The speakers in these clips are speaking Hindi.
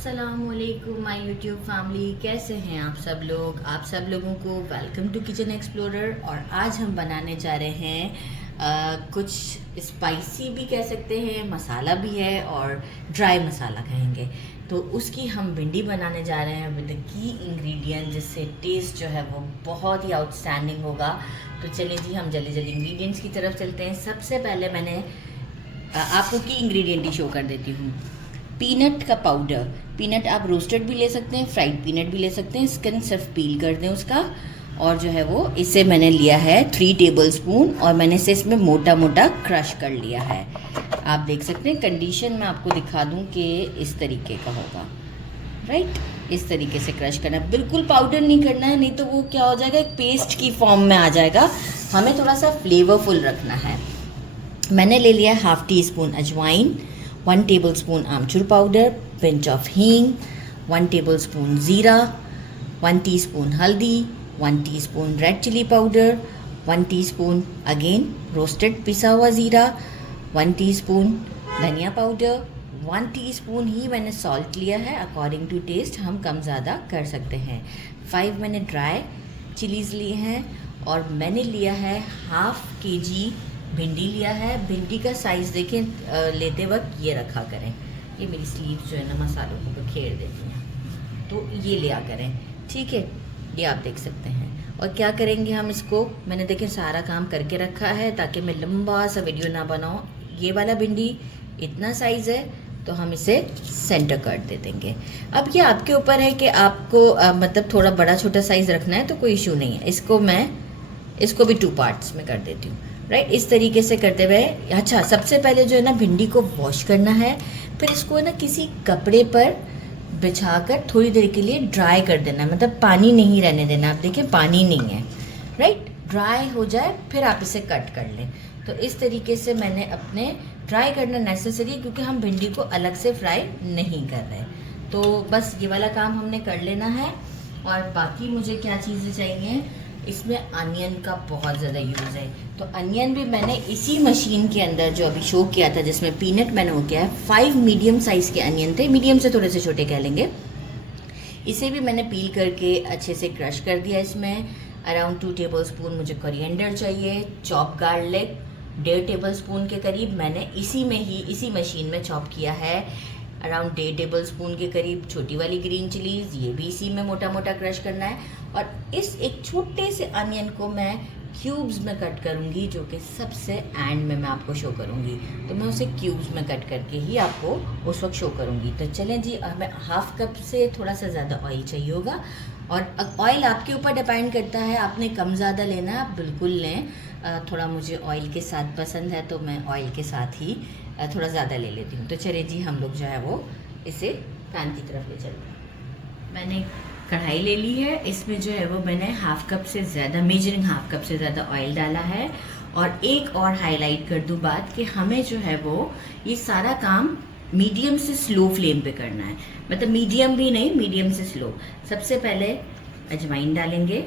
अस्सलामुअलैकुम माय यूट्यूब फैमिली, कैसे हैं आप सब लोग। आप सब लोगों को वेलकम टू किचन एक्सप्लोरर। और आज हम बनाने जा रहे हैं कुछ स्पाइसी भी कह सकते हैं, मसाला भी है और ड्राई मसाला कहेंगे। तो उसकी हम भिंडी बनाने जा रहे हैं विद की इंग्रेडिएंट, जिससे टेस्ट जो है वो बहुत ही आउटस्टैंडिंग होगा। तो चलिए जी, हम जल्दी जल्दी इंग्रेडिएंट्स की तरफ चलते हैं। सबसे पहले मैंने आपको की इंग्रेडिएंट ही शो कर देती हूँ। पीनट का पाउडर, पीनट आप रोस्टेड भी ले सकते हैं, फ्राइड पीनट भी ले सकते हैं। स्किन सिर्फ पील कर दें उसका। और जो है वो इसे मैंने लिया है 3 टेबलस्पून और मैंने इसे इसमें मोटा मोटा क्रश कर लिया है। आप देख सकते हैं कंडीशन मैं आपको दिखा दूं कि इस तरीके का होगा, राइट। इस तरीके से क्रश करना है, बिल्कुल पाउडर नहीं करना है, नहीं तो वो क्या हो जाएगा, एक पेस्ट की फॉर्म में आ जाएगा। हमें थोड़ा सा फ्लेवरफुल रखना है। मैंने ले लिया 1/2 टीस्पून अजवाइन, 1 टेबलस्पून आमचूर पाउडर, पिंच ऑफ हींग, 1 टेबलस्पून ज़ीरा, 1 टीस्पून हल्दी, 1 teaspoon red chilli powder, 1 teaspoon again roasted पिसा हुआ ज़ीरा, 1 टीस्पून धनिया पाउडर, 1 टीस्पून ही मैंने सॉल्ट लिया है। अकॉर्डिंग टू टेस्ट हम कम ज़्यादा कर सकते हैं। 5 मैंने ड्राई चिलीज़ लिए हैं और मैंने लिया है 1/2 kg भिंडी लिया है। भिंडी का साइज़ देखें, लेते वक्त ये रखा करें। ये मेरी स्लीव जो है ना मसालों को बखेर देती हैं, तो ये लिया करें, ठीक है। ये आप देख सकते हैं। और क्या करेंगे हम इसको, मैंने देखें सारा काम करके रखा है ताकि मैं लंबा सा वीडियो ना बनाऊँ। ये वाला भिंडी इतना साइज़ है तो हम इसे सेंटर कट दे देंगे। अब ये आपके ऊपर है कि आपको मतलब थोड़ा बड़ा छोटा साइज़ रखना है तो कोई इशू नहीं है। इसको भी 2 पार्ट्स में कर देती हूँ, राइट। इस तरीके से करते हुए, अच्छा सबसे पहले जो है ना भिंडी को वॉश करना है, फिर इसको है ना किसी कपड़े पर बिछाकर थोड़ी देर के लिए ड्राई कर देना है, मतलब पानी नहीं रहने देना। आप देखें पानी नहीं है, राइट। ड्राई हो जाए फिर आप इसे कट कर लें। तो इस तरीके से मैंने अपने ड्राई करना नेसेसरी है, क्योंकि हम भिंडी को अलग से फ्राई नहीं कर रहे। तो बस ये वाला काम हमने कर लेना है। और बाकी मुझे क्या चीज़ें चाहिए, इसमें अनियन का बहुत ज़्यादा यूज़ है। तो अनियन भी मैंने इसी मशीन के अंदर जो अभी शो किया था, जिसमें पीनट मैंने वो किया है, 5 मीडियम साइज़ के अनियन थे, मीडियम से थोड़े से छोटे कह लेंगे। इसे भी मैंने पील करके अच्छे से क्रश कर दिया। इसमें अराउंड 2 टेबलस्पून मुझे कोरिएंडर चाहिए। चॉप गार्लिक 1.5 टेबलस्पून के करीब मैंने इसी मशीन में चॉप किया है। अराउंड 1.5 टेबलस्पून के करीब छोटी वाली ग्रीन चिलीज़, ये भी इसी में मोटा मोटा क्रश करना है। और इस एक छोटे से अनियन को मैं क्यूब्स में कट करूँगी, जो कि सबसे एंड में मैं आपको शो करूँगी। तो मैं उसे क्यूब्स में कट करके ही आपको उस वक्त शो करूँगी। तो चलें जी, हमें 1/2 कप से थोड़ा सा ज़्यादा ऑयल चाहिए होगा। और ऑयल आपके ऊपर डिपेंड करता है, आपने कम ज़्यादा लेना है आप बिल्कुल लें। थोड़ा मुझे ऑयल के साथ पसंद है तो मैं ऑयल के साथ ही थोड़ा ज़्यादा ले लेती हूँ। तो चलिए जी, हम लोग जो है वो इसे पैन की तरफ ले चलते हैं। मैंने कढ़ाई ले ली है, इसमें जो है वो मैंने 1/2 कप से ज़्यादा, मेजरिंग 1/2 कप से ज़्यादा ऑयल डाला है। और एक और हाईलाइट कर दूँ बात कि हमें जो है वो ये सारा काम मीडियम से स्लो फ्लेम पे करना है, मतलब मीडियम भी नहीं, मीडियम से स्लो। सबसे पहले अजवाइन डालेंगे,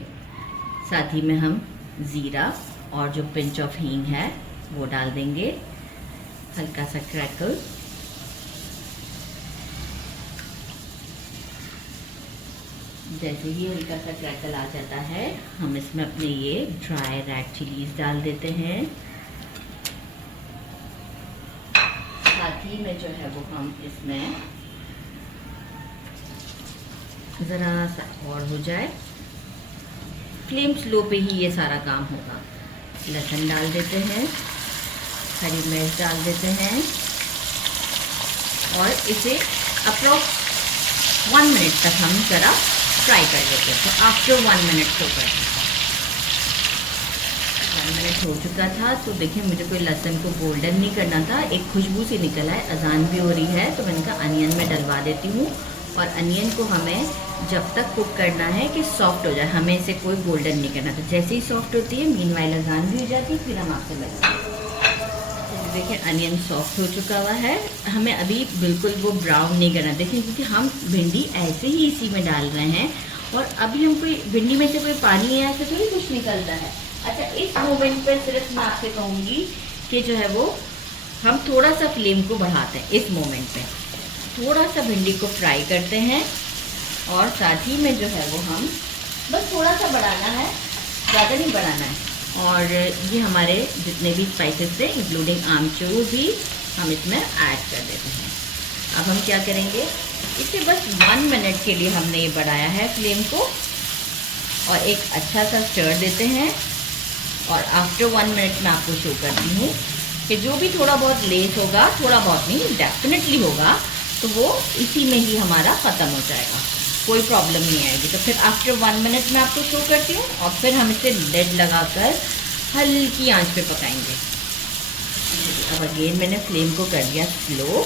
साथ ही में हम ज़ीरा और जो पिंच ऑफ हींग है वो डाल देंगे। हल्का सा क्रैकल, जैसे ही हल्का सा क्रैकल आ जाता है हम इसमें अपने ये ड्राई रेड चिलीज डाल देते हैं। साथ ही में जो है वो हम इसमें ज़रा सा और हो जाए, फ्लेम स्लो पे ही ये सारा काम होगा। लहसुन डाल देते हैं, हरी मिर्च डाल देते हैं और इसे अप्रॉक्स 1 मिनट तक हम ज़रा फ्राई कर लेते हैं। तो आफ्टर 1 मिनट शो कर 1 मिनट हो चुका था। तो देखिए, मुझे कोई लहसुन को गोल्डन नहीं करना था, एक खुशबू सी निकल आए, अजान भी हो रही है। तो मैंने कहा अनियन में डलवा देती हूँ। और अनियन को हमें जब तक कुक करना है कि सॉफ्ट हो जाए, हमें इसे कोई गोल्डन नहीं करना। तो जैसे ही सॉफ्ट होती है, मीनवाइल अजान भी हो जाती है, फिर हम आपसे मिलते हैं। देखिए अनियन सॉफ्ट हो चुका हुआ है, हमें अभी बिल्कुल वो ब्राउन नहीं करना। देखिए, क्योंकि हम भिंडी ऐसे ही इसी में डाल रहे हैं और अभी हम कोई भिंडी में से कोई पानी है ऐसे थोड़ी कुछ निकलता है। अच्छा, इस मोमेंट पर सिर्फ मैं आपसे कहूँगी कि जो है वो हम थोड़ा सा फ्लेम को बढ़ाते हैं इस मोमेंट पे। थोड़ा सा भिंडी को फ्राई करते हैं और साथ ही में जो है वो हम बस थोड़ा सा बढ़ाना है, ज़्यादा नहीं बढ़ाना है। और ये हमारे जितने भी स्पाइसेस थे इंक्लूडिंग आमचूर भी हम इसमें ऐड कर देते हैं। अब हम क्या करेंगे, इसे बस 1 मिनट के लिए हमने ये बढ़ाया है फ्लेम को और एक अच्छा सा स्टर देते हैं। और आफ्टर 1 मिनट मैं आपको शो करती हूँ कि जो भी थोड़ा बहुत लेस होगा, थोड़ा बहुत नहीं डेफिनेटली होगा, तो वो इसी में ही हमारा ख़त्म हो जाएगा, कोई प्रॉब्लम नहीं आएगी। तो फिर आफ्टर 1 मिनट मैं आपको शो करती हूँ और फिर हम इसे लिड लगाकर हल्की आंच पे पकाएंगे। अब अगेन मैंने फ्लेम को कर दिया स्लो,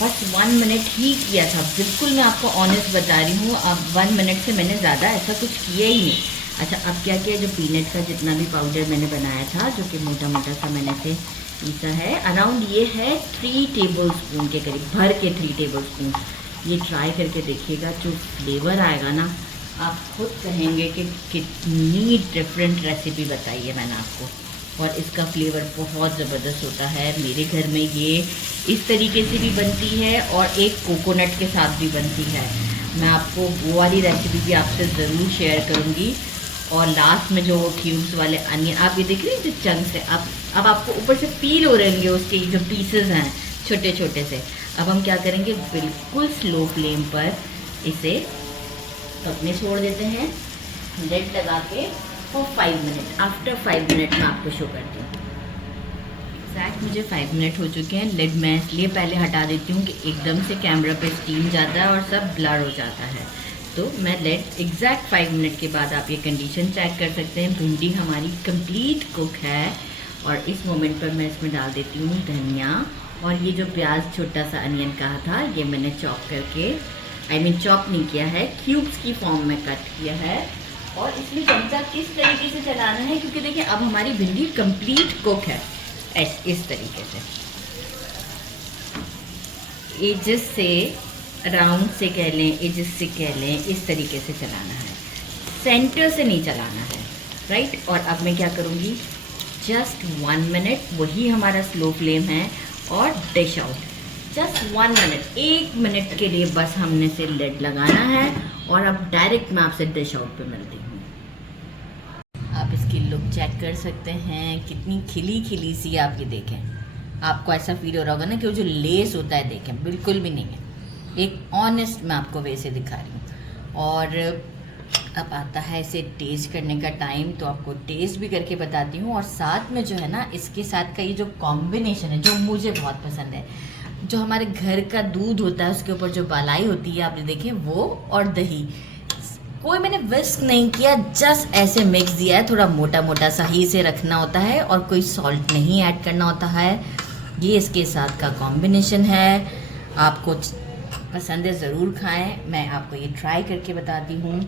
बस 1 मिनट ही किया था, बिल्कुल मैं आपको ऑनेस्ट बता रही हूँ। अब 1 मिनट से मैंने ज़्यादा ऐसा कुछ किया ही नहीं। अच्छा, अब क्या किया, जो पीनट का जितना भी पाउडर मैंने बनाया था, जो कि मोटा मोटा सा मैंने से पीसा है, अराउंड ये है 3 टेबल स्पून के करीब, भर के 3 टेबल स्पून। ये ट्राई करके देखिएगा, जो फ्लेवर आएगा ना, आप खुद कहेंगे कि कितनी डिफरेंट रेसिपी बताई है मैंने आपको। और इसका फ्लेवर बहुत ज़बरदस्त होता है। मेरे घर में ये इस तरीके से भी बनती है और एक कोकोनट के साथ भी बनती है। मैं आपको वो वाली रेसिपी भी आपसे ज़रूर शेयर करूँगी। और लास्ट में जो क्यूब्स वाले अनियन आप ये देख रहे हैं, जो चंक्स है, अब आपको ऊपर से फील हो रहेंगे उसके जो पीसेस हैं छोटे छोटे से। अब हम क्या करेंगे, बिल्कुल स्लो फ्लेम पर इसे पकने छोड़ देते हैं, लिड लगा के फॉर 5 मिनट। आफ्टर 5 मिनट मैं आपको शो करती हूँ। एग्जैक्ट मुझे 5 मिनट हो चुके हैं। लिड मैं इसलिए पहले हटा देती हूँ कि एकदम से कैमरा पे स्टीम जाता है और सब ब्लर हो जाता है। तो मैं लिड एग्जैक्ट 5 मिनट के बाद आप ये कंडीशन चेक कर सकते हैं। भिंडी हमारी कंप्लीट कुक है और इस मोमेंट पर मैं इसमें डाल देती हूँ धनिया। और ये जो प्याज छोटा सा अनियन कहा था, ये मैंने चॉप करके चॉप नहीं किया है, क्यूब्स की फॉर्म में कट किया है। और इसमें चमचा किस तरीके से चलाना है, क्योंकि देखिए अब हमारी भिंडी कंप्लीट कुक है। इस तरीके से एजेस से, राउंड से कह लें, एजेस से कह लें, इस तरीके से चलाना है, सेंटर से नहीं चलाना है, राइट। और अब मैं क्या करूँगी, जस्ट 1 मिनट, वही हमारा स्लो फ्लेम है, और dish out. Just 1 minute, 1 minute के लिए बस हमने से लिड लगाना है। और अब डायरेक्ट मैं आपसे डिश आउट पे मिलती हूँ। आप इसकी लुक चेक कर सकते हैं, कितनी खिली खिली सी, आप ये देखें, आपको ऐसा फील हो रहा होगा ना कि वो जो लेस होता है, देखें बिल्कुल भी नहीं है। एक ऑनेस्ट मैं आपको वैसे दिखा रही हूँ। और अब आता है इसे टेस्ट करने का टाइम, तो आपको टेस्ट भी करके बताती हूँ। और साथ में जो है ना, इसके साथ का ये जो कॉम्बिनेशन है, जो मुझे बहुत पसंद है, जो हमारे घर का दूध होता है उसके ऊपर जो बालाई होती है, आप देखें वो, और दही, कोई मैंने विस्क नहीं किया, जस्ट ऐसे मिक्स दिया है। थोड़ा मोटा मोटा सा ही इसे रखना होता है और कोई सॉल्ट नहीं ऐड करना होता है। ये इसके साथ का कॉम्बिनेशन है। आपको पसंद है ज़रूर खाएं। मैं आपको ये ट्राई करके बताती हूँ।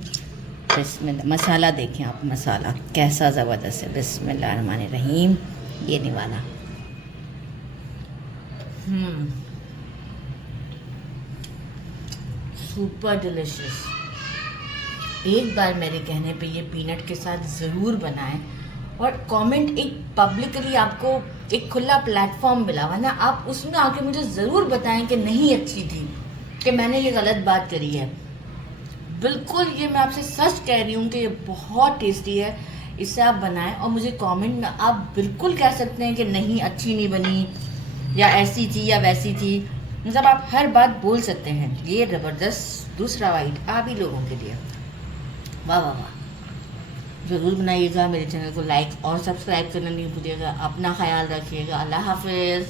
बिस्मिल्लाह, मसाला देखें आप, मसाला कैसा ज़बरदस्त है। बिस्मिल्लाहिर्रहमानिर्रहीम, ये नहीं वाला। Super delicious. एक बार मेरे कहने पे ये पीनट के साथ ज़रूर बनाएं। और कमेंट, एक पब्लिकली आपको एक खुला प्लेटफॉर्म मिला हुआ ना, आप उसमें आके मुझे ज़रूर बताएं कि नहीं अच्छी थी, कि मैंने ये गलत बात करी है। बिल्कुल, ये मैं आपसे सच कह रही हूँ कि ये बहुत टेस्टी है। इसे आप बनाएं और मुझे कमेंट में आप बिल्कुल कह सकते हैं कि नहीं अच्छी नहीं बनी, या ऐसी थी या वैसी थी, मतलब आप हर बात बोल सकते हैं। ये ज़बरदस्त दूसरा वाइट आप ही लोगों के लिए। वाह वाह वाह, ज़रूर बनाइएगा। मेरे चैनल को लाइक और सब्सक्राइब करना नहीं भूलिएगा। अपना ख्याल रखिएगा। अल्लाह हाफिज़।